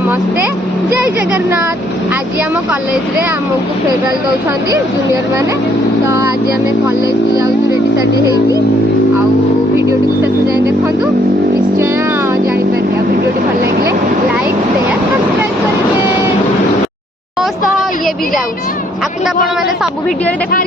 समस्ते जय जगन्नाथ। आज आम कॉलेज रे आमको फेयरवेल दौरान जूनियर मैंने तो आज आम कॉलेज जाऊँ रेडी सेडी वीडियो टी शेष जाए देखूँ निश्चय जापारे वीडियो टी भल लगे लाइक शेयर सब्सक्राइब करेंगे। तो ये भी जाऊँ सब वीडियो देखा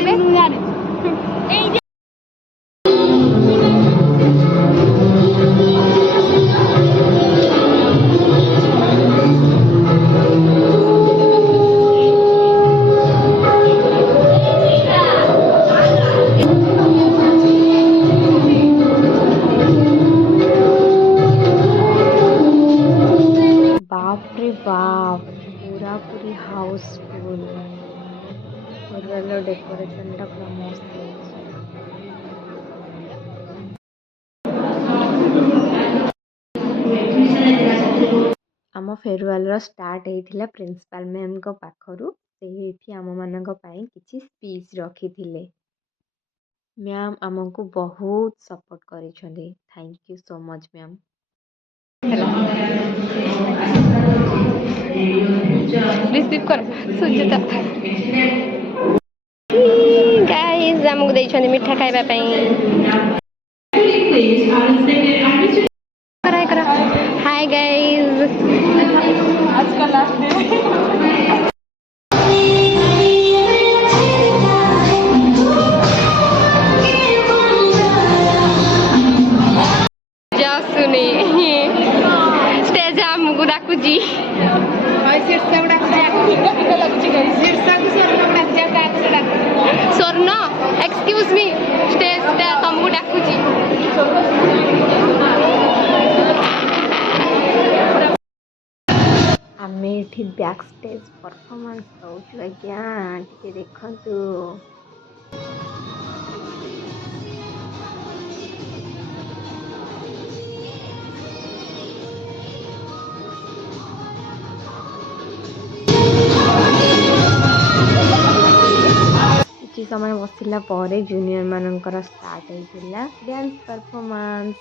बाप पूरा पूरी हाउसफुल डेकोरेशन टा पूरा मस्त आम फेयरवेल स्टार्ट होता प्रिंसिपल मैम को पाखरु से आम मान किसी स्पीच रखी थे। मैम आमको बहुत सपोर्ट कर thank you so much ma'am. Receive कर सुजिता गाइस हमको देइछन मिठा खाइबा पई। हाय गाइस आज का लास्ट डे जा सुने स्टेज हमको डाकुजी स्वर्ण एक्सक्यूज मी स्टेज तुमको डाकुजी आम ये बैक स्टेज परफॉर्मेंस दौचु आज्ञा टे देखु किसी समय बसला जूनियर मानकर स्टार्ट होता डांस परफॉर्मेंस।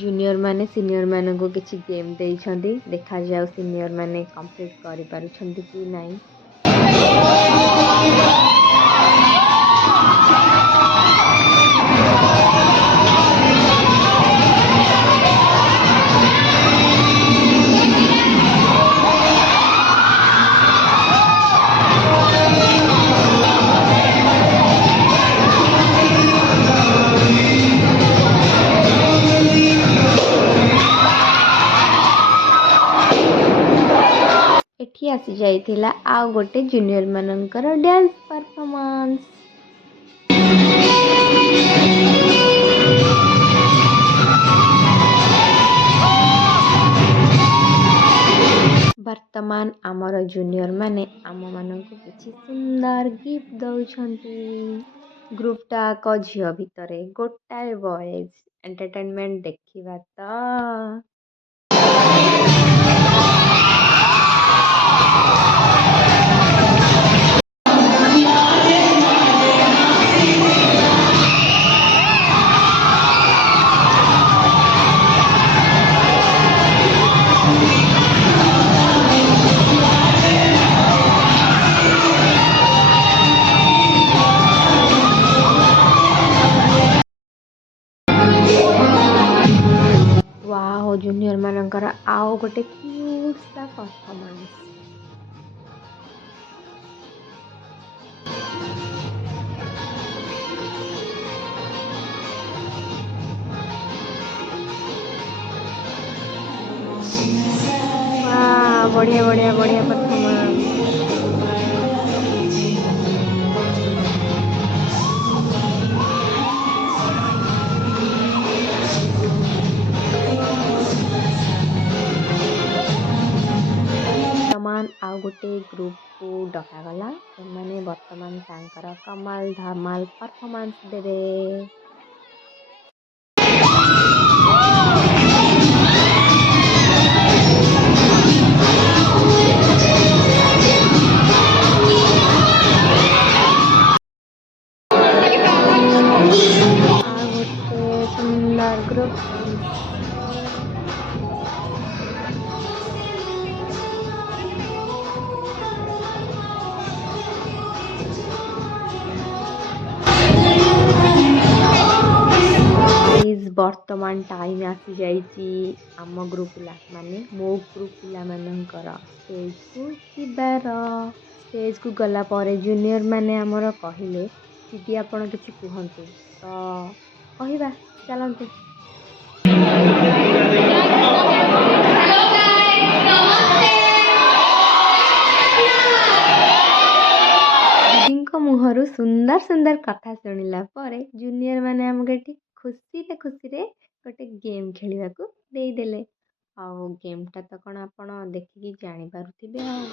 जूनियर माने सीनियर मान को किसी गेम देइछंदी देखा जाओ सीनियर माने कंप्लीट करि पारुछंदी कि नहीं। एठी आसी जाइथिला आ गोटे जूनियर मानकर डांस परफॉर्मेंस। वर्तमान आमर जूनियर माने आम मानक किसी सुंदर गिफ्ट दौछंती। ग्रुपटा को झियो भितरे गोटाए बॉयज एंटरटेनमेंट देखिबा तो जूनियर मानकर आओ गोटे क्यूट सा परफॉर्मेंस। वाह बढ़िया बढ़िया बढ़िया परफॉर्मेंस। आउ गोटे ग्रुप को डकागला से बर्तमान तांकर कमाल धमाल परफॉर्मेंस देवे। ବର୍ତ୍ତମାନ ଟାଇମ୍ ଆସିଯାଇଛି ଆମ ଗ୍ରୁପ୍ ପିଲା ମାନେ ମୋ ଗ୍ରୁପ୍ ପିଲାମାନଙ୍କର ଷ୍ଟେଜ୍କୁ ଯିବାର। ଷ୍ଟେଜ୍କୁ ଗଲା ପରେ ଜୁନିୟର ମାନେ ଆମର କହିଲେ ଦିଦି ଆପଣ କିଛି କୁହନ୍ତୁ, ତ କହିବା ଚାଲନ୍ତୁ। ଦିଦିଙ୍କ ମୁହଁରୁ ସୁନ୍ଦର ସୁନ୍ଦର କଥା ଶୁଣିଲା ପରେ ଜୁନିୟର ମାନେ ଆମକୁ ଏଠି ଖୁସିରେ ଗୋଟେ ଗେମ୍ ଖେଳିବାକୁ ଦେଇଦେଲେ। ଆଉ ଗେମ୍ଟା ତ କ'ଣ ଆପଣ ଦେଖିକି ଜାଣିପାରୁଥିବେ ଆଉ।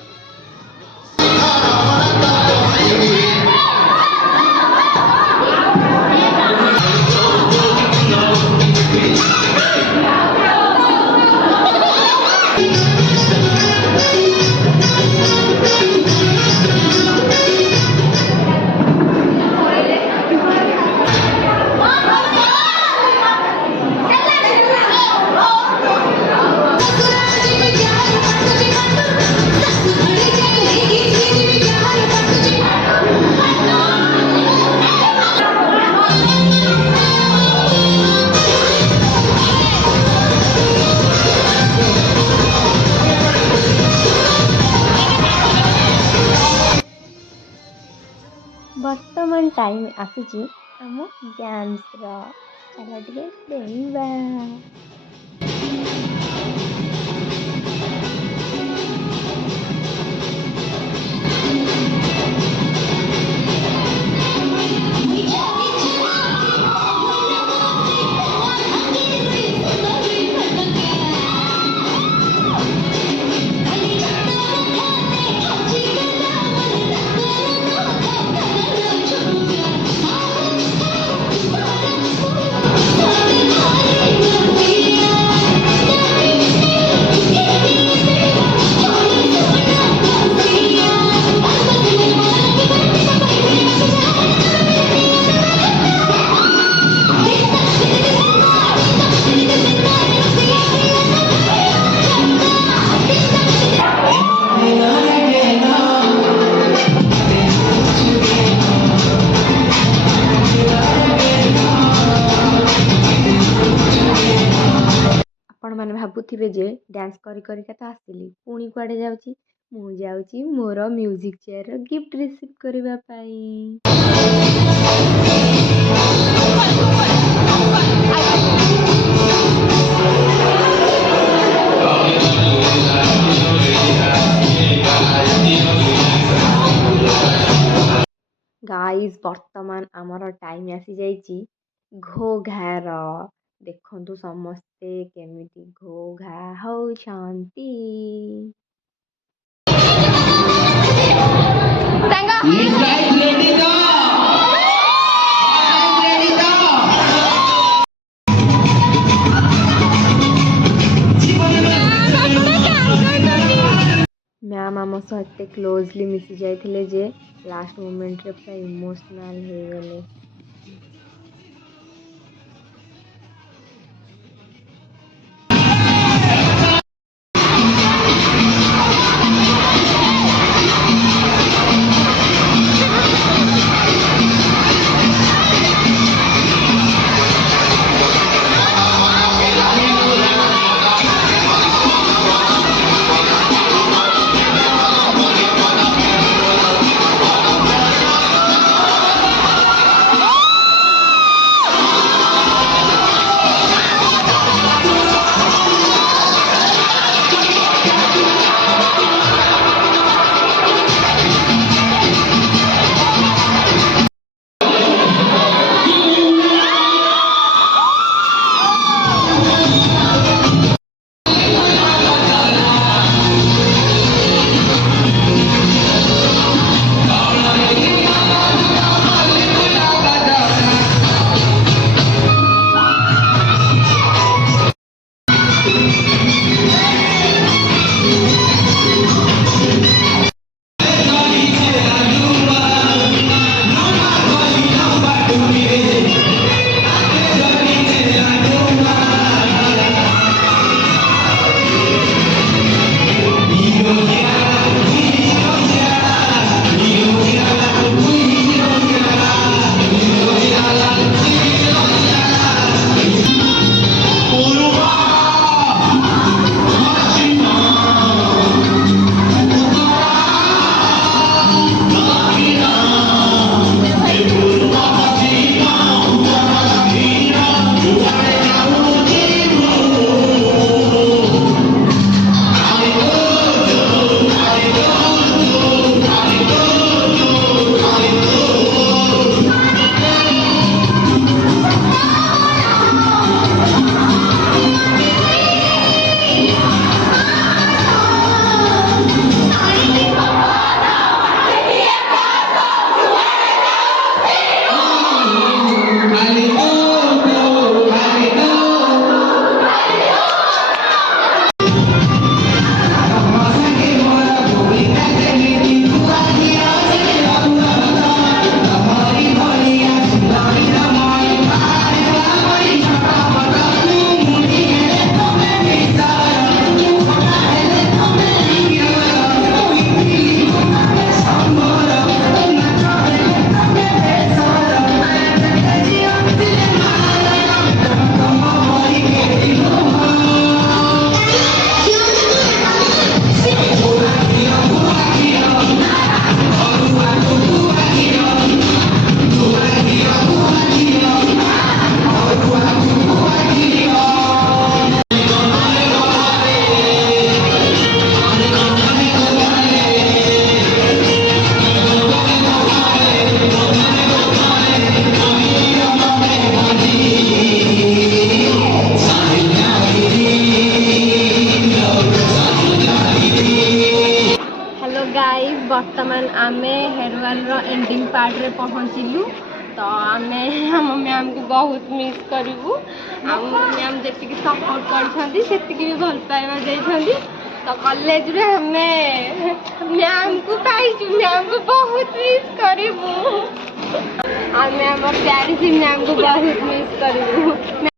ବର୍ତ୍ତମାନ ଟାଇମ୍ ଆସିଛି ଆମ ଡ୍ୟାନ୍ସର। ଚାଲ ଟିକେ ଡେଇଁବା। ଆପଣମାନେ ଭାବୁଥିବେ ଯେ ଡ୍ୟାନ୍ସ କରିକା ତ ଆସିଲି, ପୁଣି କୁଆଡ଼େ ଯାଉଛି? ମୁଁ ଯାଉଛି ମୋର ମ୍ୟୁଜିକ୍ ଚେୟାରର ଗିଫ୍ଟ ରିସିଭ୍ କରିବା ପାଇଁ। ଗାଇସ୍ ବର୍ତ୍ତମାନ ଆମର ଟାଇମ୍ ଆସିଯାଇଛି ଘୋ ଘାର। ଦେଖନ୍ତୁ ସମସ୍ତେ କେମିତି ଘୋ ଘା ହଉଛନ୍ତି। ମ୍ୟାମ୍ ଆମ ସହ ଏତେ କ୍ଲୋଜଲି ମିଶି ଯାଇଥିଲେ ଯେ ଲାଷ୍ଟ ମୋମେଣ୍ଟରେ ପୁରା ଇମୋସନାଲ୍ ହେଇଗଲେ। गाइस बर्तमान आमे हेयरवेल रो एंडिंग पार्ट रे पहुँचलु तो आमे हम मैम को बहुत मिस करू आम मैम जी सपोर्ट कर भल पाइबा देइछंती तो कॉलेज रे हमें मैम को पाइछु मैम को बहुत मिस करू आमे हमर प्यारी सी मैम को बहुत मिस करू।